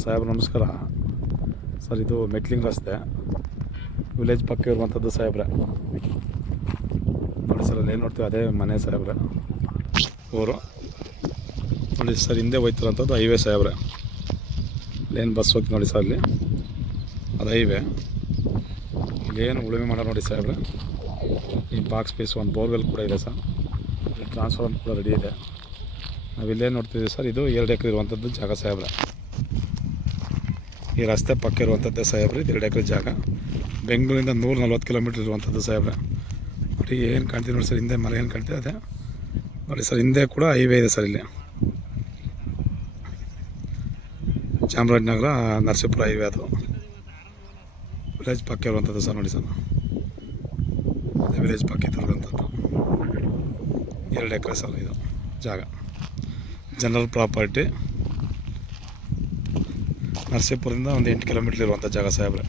ಸಾಹೇಬ್ರ ನಮಸ್ಕಾರ ಸರ್. ಇದು ಮೆಟ್ಲಿಂಗ್ ರಸ್ತೆ, ವಿಲೇಜ್ ಪಕ್ಕ ಇರುವಂಥದ್ದು ಸಾಹೇಬ್ರೆ. ನೋಡಿ ಸರ್, ಅಲ್ಲಿ ಏನು ನೋಡ್ತೀವಿ ಅದೇ ಮನೆ ಸಾಹೇಬ್ರೆ, ಊರು. ನೋಡಿ ಸರ್, ಹಿಂದೆ ಹೋಯ್ತಿರೋಂಥದ್ದು ಹೈವೇ ಸಾಹೇಬ್ರೆ. ಅಲ್ಲೇನು ಬಸ್ ಹೋಗ್ತೀವಿ ನೋಡಿ ಸರ್, ಅಲ್ಲಿ ಅದು ಹೈವೇ. ಇಲ್ಲೇನು ಉಳುಮೆ ಮಾಡೋ ನೋಡಿ ಸಾಹೇಬ್ರೆ. ಈ ಬಾಕ್ಸ್ ಪೀಸ್ ಒಂದು ಬೋರ್ವೆಲ್ ಕೂಡ ಇದೆ ಸರ್, ಟ್ರಾನ್ಸ್ಫಾರ್ಮರ್ ಕೂಡ ರೆಡಿ ಇದೆ. ನಾವಿಲ್ಲೇನು ನೋಡ್ತಿದ್ದೀವಿ ಸರ್, ಇದು 2 ಎಕರೆ ಇರುವಂಥದ್ದು ಜಾಗ ಸಾಹೇಬ್ರೆ. ಈ ರಸ್ತೆ ಪಕ್ಕ ಇರುವಂಥದ್ದೇ ಸಾಹೇಬ್ರೆ, 2 ಎಕರೆ ಜಾಗ. ಬೆಂಗಳೂರಿಂದ 140 ಕಿಲೋಮೀಟ್ರ್ ಇರುವಂಥದ್ದು ಸಾಹೇಬ್ರೆ. ನೋಡಿ ಏನು ಕಾಣ್ತೀವಿ ನೋಡಿ ಸರ್, ಹಿಂದೆ ಮನೆ ಏನು ಕಾಣ್ತೀವಿ ಅದೇ ನೋಡಿ ಸರ್. ಹಿಂದೆ ಕೂಡ ಹೈವೇ ಇದೆ ಸರ್. ಇಲ್ಲಿ ಚಾಮರಾಜನಗರ ನರಸೀಪುರ ಹೈವೇ, ಅದು ವಿಲೇಜ್ ಪಕ್ಕ ಇರುವಂಥದ್ದು ಸರ್. ನೋಡಿ ಸರ್, ಅದೇ ವಿಲೇಜ್ ಪಕ್ಕ ಇರುವಂಥದ್ದು 2 ಎಕರೆ ಸರ್ ಇದು ಜಾಗ. General property. ನರಸೀಪುರದಿಂದ ಒಂದು 8 ಕಿಲೋಮೀಟ್ರ್ ಇರುವಂಥ ಜಾಗ ಸಾಹೇಬ್ರೆ.